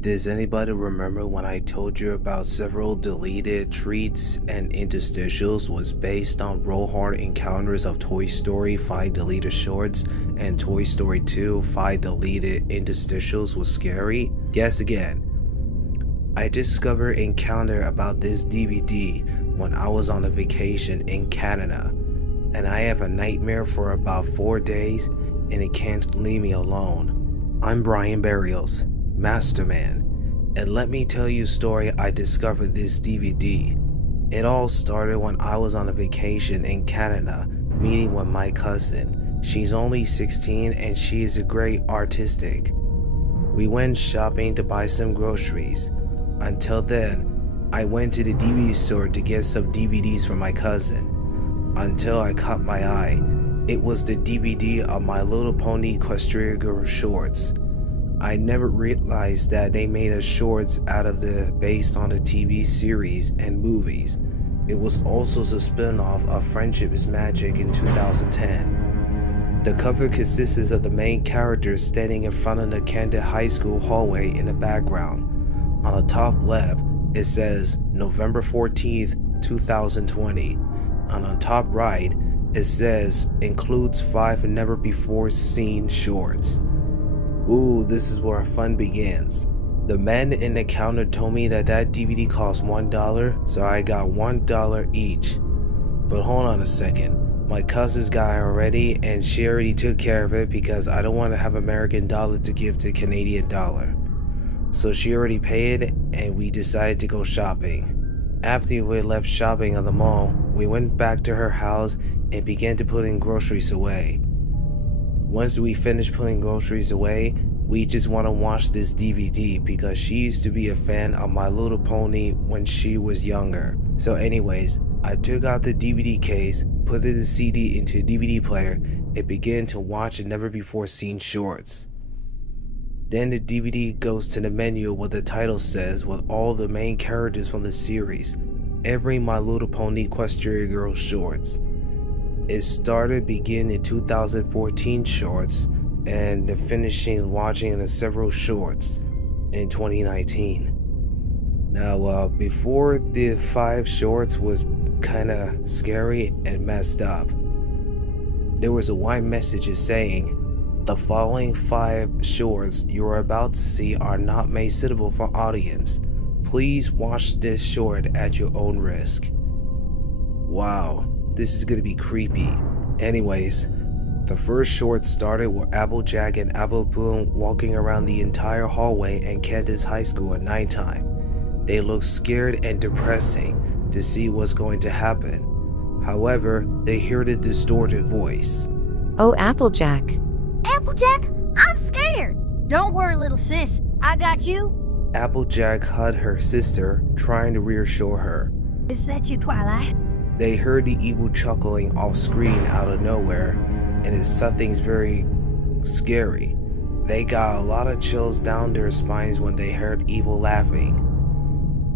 Does anybody remember when I told you about several deleted treats and interstitials was based on roll-hard encounters of Toy Story 5 deleted shorts and Toy Story 2 5 deleted interstitials was scary? Guess again. I discovered encounter about this DVD when I was on a vacation in Canada, and I have a nightmare for about 4 days and it can't leave me alone. I'm Brian Barrios, Masterman, and let me tell you a story I discovered this DVD. It all started when I was on a vacation in Canada meeting with my cousin. She's only 16 and she is a great artistic. We went shopping to buy some groceries. Until then, I went to the DVD store to get some DVDs for my cousin. Until I caught my eye, it was the DVD of My Little Pony Equestria Girl shorts. I never realized that they made a shorts out of the based on the TV series and movies. It was also a spin-off of Friendship is Magic in 2010. The cover consists of the main characters standing in front of the Canada High School hallway in the background. On the top left, it says November 14th, 2020. And on top right, it says includes 5 never before seen shorts. Ooh, this is where fun begins. The man in the counter told me that DVD cost $1, so I got $1 each. But hold on a second, my cousin's got it already and she already took care of it because I don't want to have American dollar to give to Canadian dollar. So she already paid and we decided to go shopping. After we left shopping at the mall, we went back to her house and began to put in groceries away. Once we finished putting groceries away, we just want to watch this DVD because she used to be a fan of My Little Pony when she was younger. So anyways, I took out the DVD case, put the CD into a DVD player, and began to watch the never before seen shorts. Then the DVD goes to the menu where the title says with all the main characters from the series, every My Little Pony Equestria Girl shorts. It started beginning in 2014 shorts and the finishing watching the several shorts in 2019. Now before the 5 shorts was kinda scary and messed up. There was a white message saying, the following 5 shorts you are about to see are not made suitable for audience. Please watch this short at your own risk. Wow. This is gonna be creepy. Anyways, the first short started with Applejack and Apple Bloom walking around the entire hallway in Candace High School at nighttime. They look scared and depressing to see what's going to happen. However, they hear the distorted voice. Oh, Applejack. Applejack, I'm scared. Don't worry, little sis. I got you. Applejack hugged her sister, trying to reassure her. Is that you, Twilight? They heard the evil chuckling off screen out of nowhere, and it's something's very scary. They got a lot of chills down their spines when they heard evil laughing.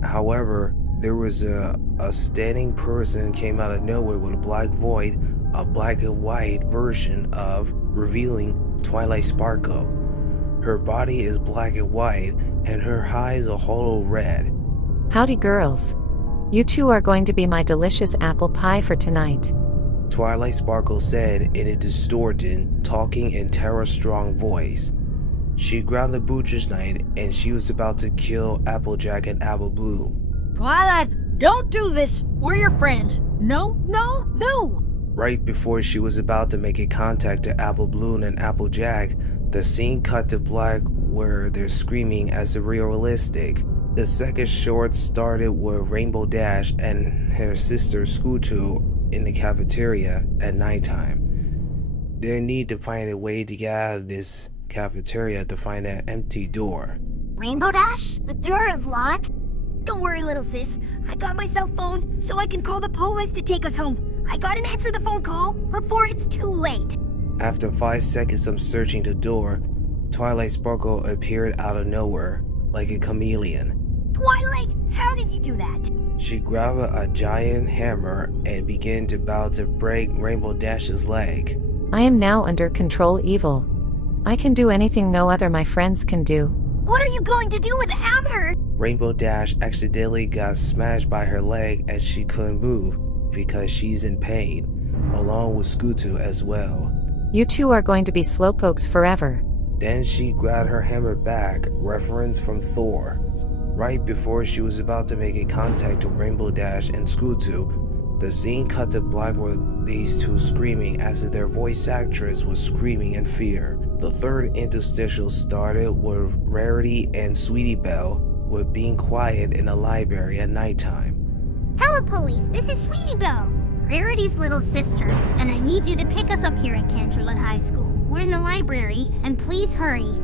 However, there was a standing person came out of nowhere with a black void, a black and white version of revealing Twilight Sparkle. Her body is black and white, and her eyes are hollow red. Howdy, girls. You two are going to be my delicious apple pie for tonight. Twilight Sparkle said in a distorted, talking and terror-strong voice. She grabbed the butcher's knife and she was about to kill Applejack and Apple Bloom. Twilight, don't do this. We're your friends. No, no, no. Right before she was about to make a contact to Apple Bloom and Applejack, the scene cut to black where they're screaming as realistic. The second short started with Rainbow Dash and her sister Scooter in the cafeteria at nighttime. They need to find a way to get out of this cafeteria to find an empty door. Rainbow Dash? The door is locked. Don't worry, little sis. I got my cell phone so I can call the police to take us home. I gotta answer the phone call before it's too late. After 5 seconds of searching the door, Twilight Sparkle appeared out of nowhere, like a chameleon. Twilight, how did you do that? She grabbed a giant hammer and began to break Rainbow Dash's leg. I am now under control evil. I can do anything no other my friends can do. What are you going to do with the hammer? Rainbow Dash accidentally got smashed by her leg and she couldn't move because she's in pain, along with Scooter as well. You two are going to be slowpokes forever. Then she grabbed her hammer back, reference from Thor. Right before she was about to make a contact to Rainbow Dash and Scooter, the scene cut to black with these two screaming as if their voice actress was screaming in fear. The third interstitial started with Rarity and Sweetie Belle with being quiet in the library at nighttime. Hello, police. This is Sweetie Belle, Rarity's little sister, and I need you to pick us up here at Canterlot High School. We're in the library, and please hurry.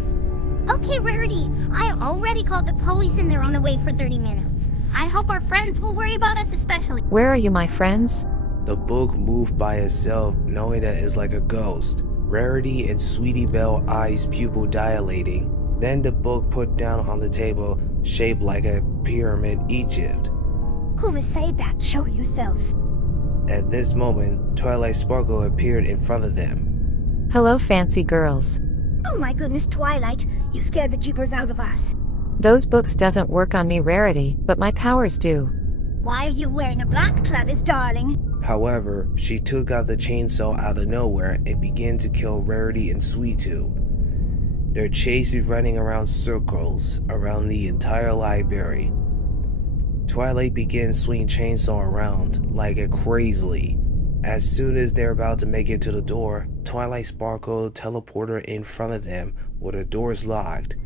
Okay, Rarity. I already called the police and they're on the way for 30 minutes. I hope our friends will worry about us especially. Where are you, my friends? The book moved by itself, knowing that it's like a ghost. Rarity and Sweetie Belle eyes pupil dilating. Then the book put down on the table, shaped like a pyramid Egypt. Who said that? Show yourselves. At this moment, Twilight Sparkle appeared in front of them. Hello, fancy girls. Oh my goodness, Twilight. You scared the jeepers out of us. Those books doesn't work on me, Rarity, but my powers do. Why are you wearing a black clothes, darling? However, she took out the chainsaw out of nowhere and began to kill Rarity and Sweetie. Their chase is running around circles around the entire library. Twilight began swinging chainsaw around like a crazily. As soon as they're about to make it to the door, Twilight Sparkle teleported in front of them with the doors locked.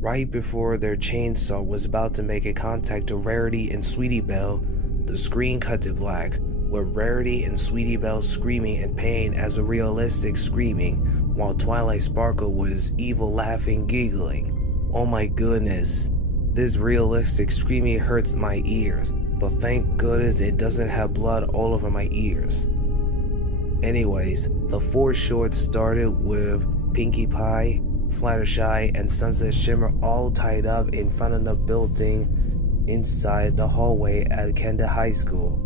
Right before their chainsaw was about to make a contact to Rarity and Sweetie Belle, the screen cut to black, with Rarity and Sweetie Belle screaming in pain as a realistic screaming, while Twilight Sparkle was evil laughing, giggling. Oh my goodness, this realistic screaming hurts my ears, but thank goodness it doesn't have blood all over my ears. Anyways, the four shorts started with Pinkie Pie, Fluttershy, and Sunset Shimmer all tied up in front of the building inside the hallway at Canterlot High School.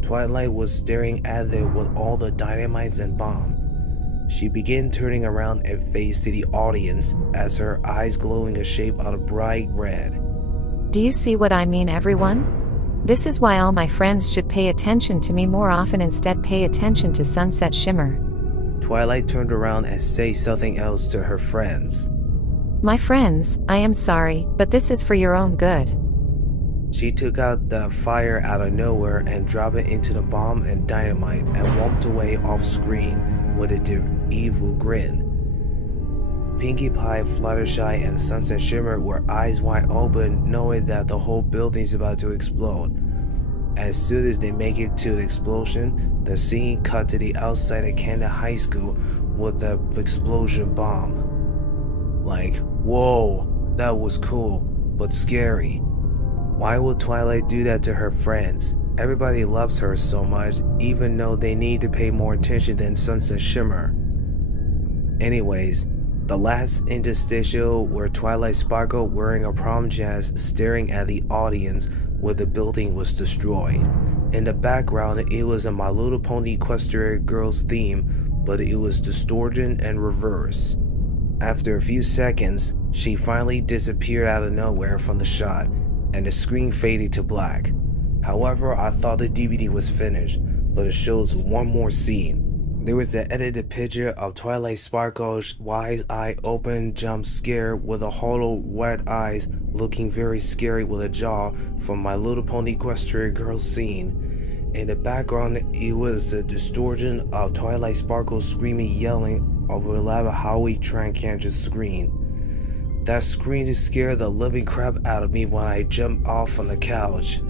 Twilight was staring at them with all the dynamites and bomb. She began turning around and faced to the audience as her eyes glowing a shape out of bright red. Do you see what I mean, everyone? This is why all my friends should pay attention to me more often, instead pay attention to Sunset Shimmer. Twilight turned around and said something else to her friends. My friends, I am sorry, but this is for your own good. She took out the fire out of nowhere and dropped it into the bomb and dynamite and walked away off screen with an evil grin. Pinkie Pie, Fluttershy, and Sunset Shimmer were eyes wide open, knowing that the whole building's about to explode. As soon as they make it to the explosion, the scene cut to the outside of Canterlot High School with the explosion bomb. Like, whoa, that was cool, but scary. Why would Twilight do that to her friends? Everybody loves her so much, even though they need to pay more attention than Sunset Shimmer. Anyways, the last interstitial where Twilight Sparkle wearing a prom dress staring at the audience where the building was destroyed. In the background, it was a My Little Pony Equestria Girls theme, but it was distorted and reversed. After a few seconds, she finally disappeared out of nowhere from the shot, and the screen faded to black. However, I thought the DVD was finished, but it shows one more scene. There was the edited picture of Twilight Sparkle's wise eye open jump scare with a hollow wet eyes looking very scary with a jaw from My Little Pony Equestria Girls scene. In the background, it was the distortion of Twilight Sparkle screaming yelling over a lava Howie Trancanter's screen. That scream scared the living crap out of me when I jumped off from the couch.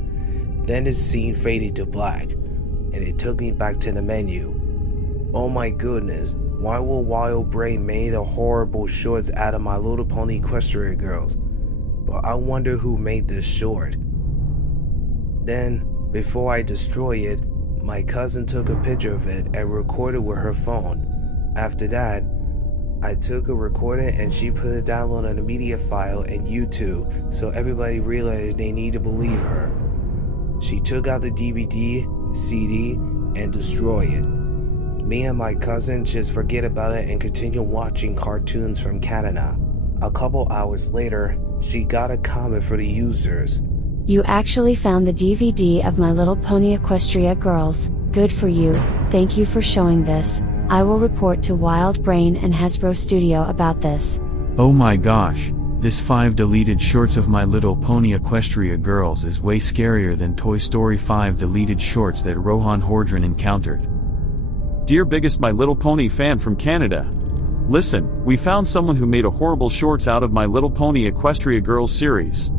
Then the scene faded to black, and it took me back to the menu. Oh my goodness, why will Wild Brain made a horrible shorts out of My Little Pony Equestria Girls? But I wonder who made this short. Then, before I destroy it, my cousin took a picture of it and recorded with her phone. After that, I took a recording and she put it down on a media file in YouTube so everybody realized they need to believe her. She took out the DVD, CD, and destroyed it. Me and my cousin just forget about it and continue watching cartoons from Canada. A couple hours later, she got a comment for the users. You actually found the DVD of My Little Pony Equestria Girls. Good for you, thank you for showing this. I will report to Wild Brain and Hasbro Studio about this. Oh my gosh, this 5 deleted shorts of My Little Pony Equestria Girls is way scarier than Toy Story 5 deleted shorts that Rohan Hordran encountered. Dear biggest My Little Pony fan from Canada. Listen, we found someone who made a horrible shorts out of My Little Pony Equestria Girls series.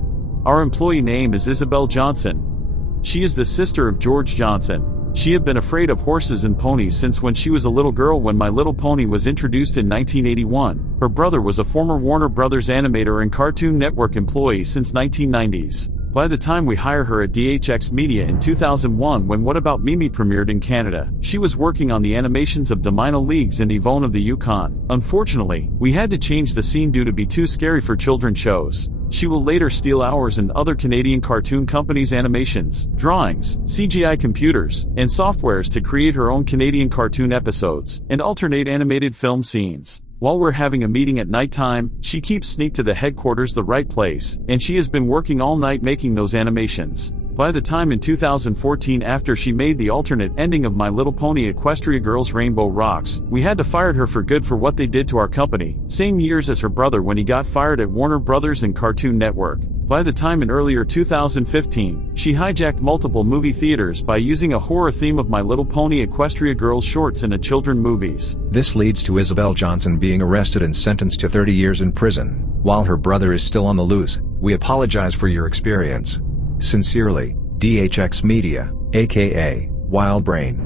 Our employee name is Isabel Johnson. She is the sister of George Johnson. She had been afraid of horses and ponies since when she was a little girl when My Little Pony was introduced in 1981. Her brother was a former Warner Brothers animator and Cartoon Network employee since 1990s. By the time we hire her at DHX Media in 2001 when What About Mimi premiered in Canada, she was working on the animations of Domino Leagues and Yvonne of the Yukon. Unfortunately, we had to change the scene due to be too scary for children shows. She will later steal ours and other Canadian cartoon companies' animations, drawings, CGI computers, and softwares to create her own Canadian cartoon episodes, and alternate animated film scenes. While we're having a meeting at nighttime, she keeps sneak to the headquarters the right place, and she has been working all night making those animations. By the time in 2014 after she made the alternate ending of My Little Pony Equestria Girls Rainbow Rocks, we had to fire her for good for what they did to our company, same years as her brother when he got fired at Warner Brothers and Cartoon Network. By the time in earlier 2015, she hijacked multiple movie theaters by using a horror theme of My Little Pony Equestria Girls shorts in a children movies. This leads to Isabel Johnson being arrested and sentenced to 30 years in prison, while her brother is still on the loose. We apologize for your experience. Sincerely, DHX Media, aka Wild Brain.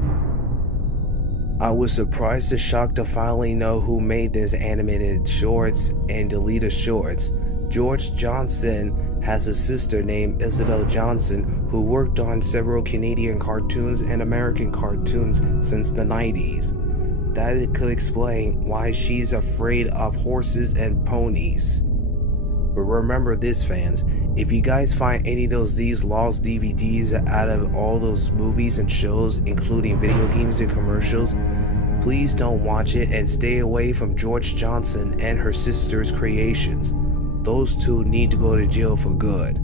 I was surprised and shocked to finally know who made this animated shorts and deleted shorts. George Johnson has a sister named Isabel Johnson who worked on several Canadian cartoons and American cartoons since the 90s. That could explain why she's afraid of horses and ponies. But remember this, fans, if you guys find any of these lost DVDs out of all those movies and shows, including video games and commercials, please don't watch it and stay away from George Johnson and her sister's creations. Those two need to go to jail for good.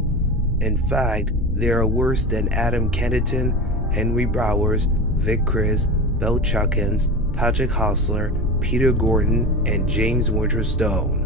In fact, they are worse than Adam Kennington, Henry Bowers, Vic Chris, Bill Chuckins, Patrick Hostler, Peter Gordon, and James Winter Stone.